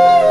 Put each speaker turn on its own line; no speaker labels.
Woo!